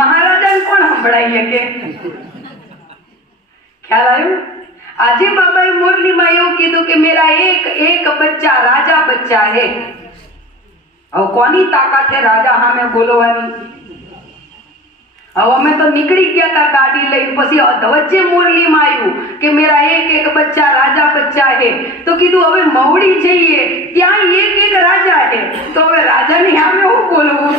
મહારાજાને કોણ સંભળાઈએ કે ખ્યાલ આવ્યો? આજે બાબાએ મુરલીમાં એવું કીધું કે મેરા એક એક બચ્ચા રાજા બચ્ચા હે. હવે કોની તાકાત હે રાજા સામે બોલવાની? હવે અમે તો નીકળી ગયા હતા ગાડી લઈને, પછી વચ્ચે મુરલીમાં આવ્યું કે મેરા એક એક બચ્ચા રાજા બચ્ચા હે. તો કીધું હવે મવડી જઈએ, ત્યાં એક એક રાજા હે, તો હવે રાજાની સામે હું બોલવું?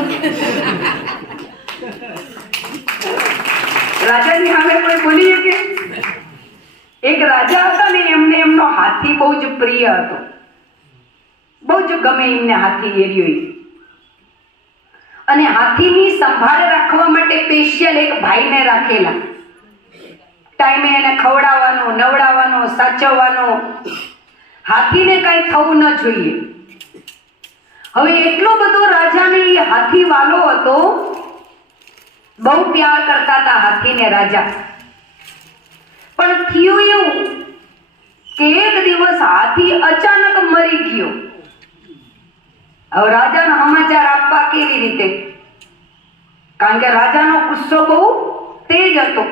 રાજાની સામે કોઈ બોલીએ કે? એક રાજા હતા ને, એમને એમનો હાથી બહુ જ પ્રિય હતો, બહુ જ ગમે એમને હાથી એર્યો. અને હાથીની સંભાળ રાખવા માટે સ્પેશિયલ એક ભાઈને રાખેલા. ટાઈમે એને ખવડાવવાનો, નવડાવવાનો, સાચવવાનો, હાથીને કાંઈ થવું ન જોઈએ. હવે એટલો બધો રાજાને હાથી વાલો હતો, બહુ પ્યાર કરતા હતા હાથીને રાજા. પણ થયું એવું કે એક દિવસ હાથી અચાનક મરી ગયો. હવે રાજાનો સમાચાર આપવા કેવી રીતે? કારણ કે રાજાનો ગુસ્સો બહુ તેજ હતો.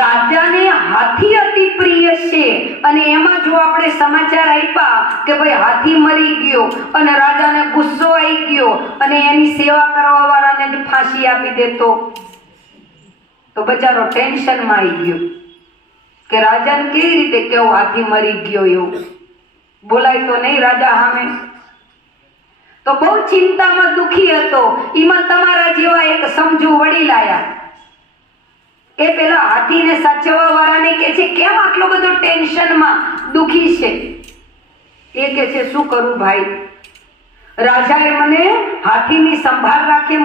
રાજાને હાથી અતિ પ્રિય છે, અને એમાં જો આપણે સમાચાર આપ્યા કે ભાઈ હાથી મરી ગયો અને રાજાને ગુસ્સો આવી ગયો અને એની સેવા કરવા વાળાને જ ફાંસી આપી દેતો, તો બચારો ટેન્શનમાં આવી ગયો કે રાજાને કેવી રીતે કેવું હાથી મરી ગયો એવું બોલાય તો નહીં રાજા સામે. તો બહુ ચિંતામાં દુખી હતો. એમાં તમારા જેવા એક સમજુ વડીલ આયા. એ પેલા હાથીને સાચવવા વાળાને કે છે કેમ આટલો બધો ટેન્શનમાં દુખી છે? એ કે છે શું કરું ભાઈ, રાજાએ મને હાથીની સંભાળ રાખે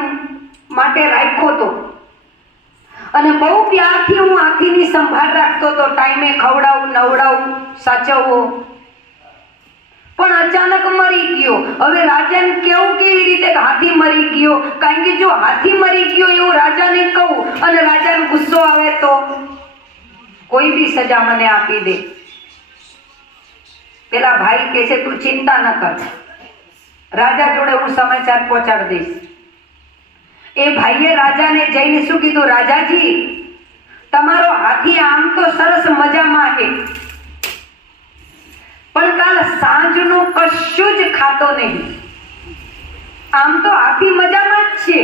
માટે રાખ્યો તો, અને બહુ પ્યારથી હું હાથીની સંભાળ રાખતો તો, ટાઈમે ખવડાવું, નવડાવું, સાચવવો. પણ અચાનક મરી ગયો. હવે રાજાને કેવું કેવી રીતે હાથી મરી ગયો? કારણ કે જો હાથી મરી ગયો એવું રાજાને કહું અને રાજાને ગુસ્સો આવે તો કોઈ બી સજા મને આપી દે. પેલા ભાઈ કહે છે તું ચિંતા ન કર, રાજા જોડે હું સમાચાર પહોંચાડી દઈશ. એ ભાઈએ રાજાને જઈને શું કીધું? રાજાજી, તમારો હાથી આમ તો સરસ મજામાં છે, પણ કાલ સાંજનું કશું જ ખાતો નહીં. આમ તો હાથી મજામાં જ છે,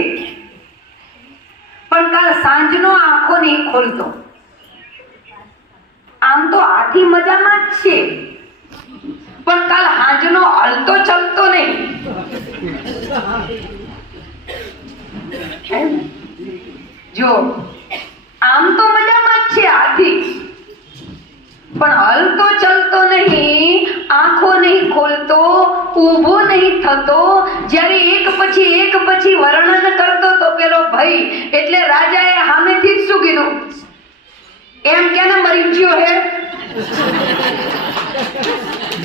પણ કાલ સાંજનો આંખો નહીં ખોલતો. આમ તો હાથી મજામાં જ છે, પણ કાલ સાંજનો હલતો ચલતો નહીં. જો આમ તો મજામાં જ છે હાથી, પણ હલતો ચલતો નહીં, આંખો નહીં ખોલતો, ઊભો નહીં થતો. જ્યારે એક પછી વર્ણન કરતો તો પેલો ભાઈ, એટલે રાજાએ સામેથી જ શું કીધું? એમ કેને મરી ગયો હે?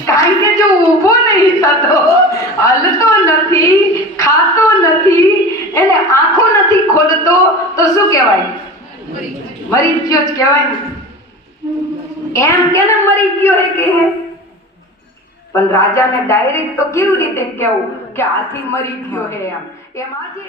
કારણ કે જો ઊભો નહીં થતો, હલતો નથી, ખાતો નથી, એને આંખો નથી ખોલતો, તો શું કહેવાય? મરી ગયો જ કહેવાય. એમ કેને મરી ગયો હે કે? પણ રાજાને ડાયરેક્ટ તો કેવી રીતે કેવું કે હાથી મરી ગયો હે? એમ આજે